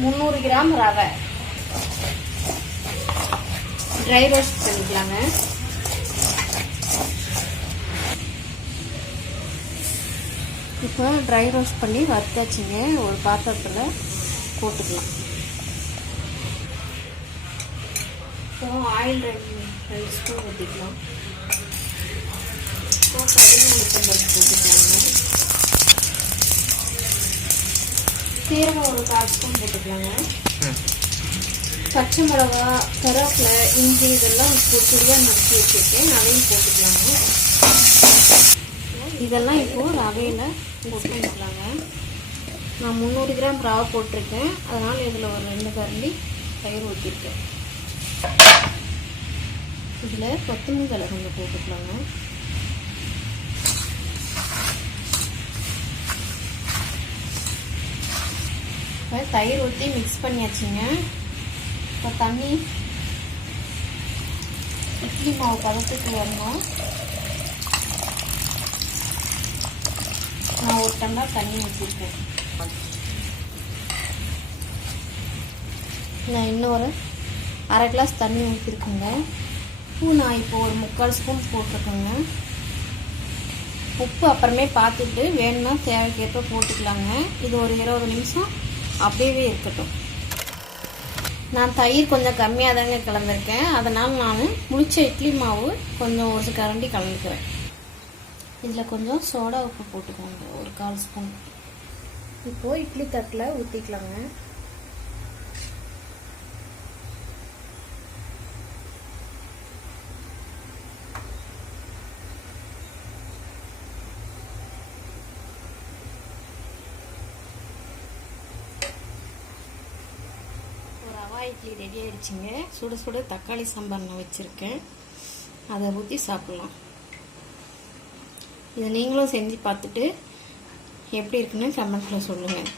முந்நூறு கிராம் ரவை. Dry roast பண்ணிக்கலாங்க. இப்போ ட்ரை ரோஸ்ட் பண்ணி வறுத்தாச்சுங்க. ஒரு பாத்திரத்தில் போட்டுக்கலாம். இப்போ ஆயில் ரெண்டு ரெண்டு ஸ்பூன் ஊற்றிக்கலாம் இப்போ கடுகு உளுத்தம்பருப்பு போட்டுக்கலாம். சீரகம் ஒரு கால் ஸ்பூன் போட்டுக்கலாங்க பச்சை மிளகா கருவேப்பிலை இஞ்சி இதெல்லாம் பொடியாக நறுக்கி வச்சுருக்கேன். அதையும் போட்டுக்கலாங்க. இதெல்லாம் இப்போ ரவையில் போட்டு வைக்கலாங்க நான் முந்நூறு கிராம் ரவை போட்டிருக்கேன். அதனால் இதில் ஒரு ரெண்டு கரண்டி தயிர் ஊற்றிருக்கேன் இதில் கொத்தமல்லி கொஞ்சம் போட்டுக்கலாங்க. இப்போ தயிர் ஊற்றி மிக்ஸ் பண்ணியாச்சுங்க. இப்போ தண்ணி இட்லி மாவு பதத்துக்கு வரணும். நான் ஒரு டம்ளர் தண்ணி ஊற்றிருக்கேன் நான் இன்னொரு அரை கிளாஸ் தண்ணி ஊற்றிருக்கேங்க உப்பு நான் இப்போ ஒரு முக்கால் ஸ்பூன் போட்டிருக்கேங்க. உப்பு அப்புறமே பார்த்துட்டு வேணும்னா தேவைக்கேற்ப போட்டுக்கலாங்க. இது ஒரு இருபது நிமிஷம் அப்படியே இருக்கட்டும். நான் தயிர் கொஞ்சம் கம்மியாக தாங்க கலந்துருக்கேன். அதனால் நான் முளிச்ச இட்லி மாவு கொஞ்சம் ஒரு கரண்டி கலந்துக்கிறேன் இதில் கொஞ்சம் சோடா உப்பு போட்டுக்கோங்க. ஒரு கால் ஸ்பூன். இப்போது இட்லி தட்டில் ஊற்றிக்கலாங்க ஒரு ரவா இட்லி ரெடி ஆயிடுச்சுங்க. சுட சுட தக்காளி சாம்பார் நான் வச்சுருக்கேன். அதை ஊற்றி சாப்பிட்லாம். இதை நீங்களும் செஞ்சு பார்த்துட்டு எப்படி இருக்குன்னு கமெண்ட்டில் சொல்லுங்கள்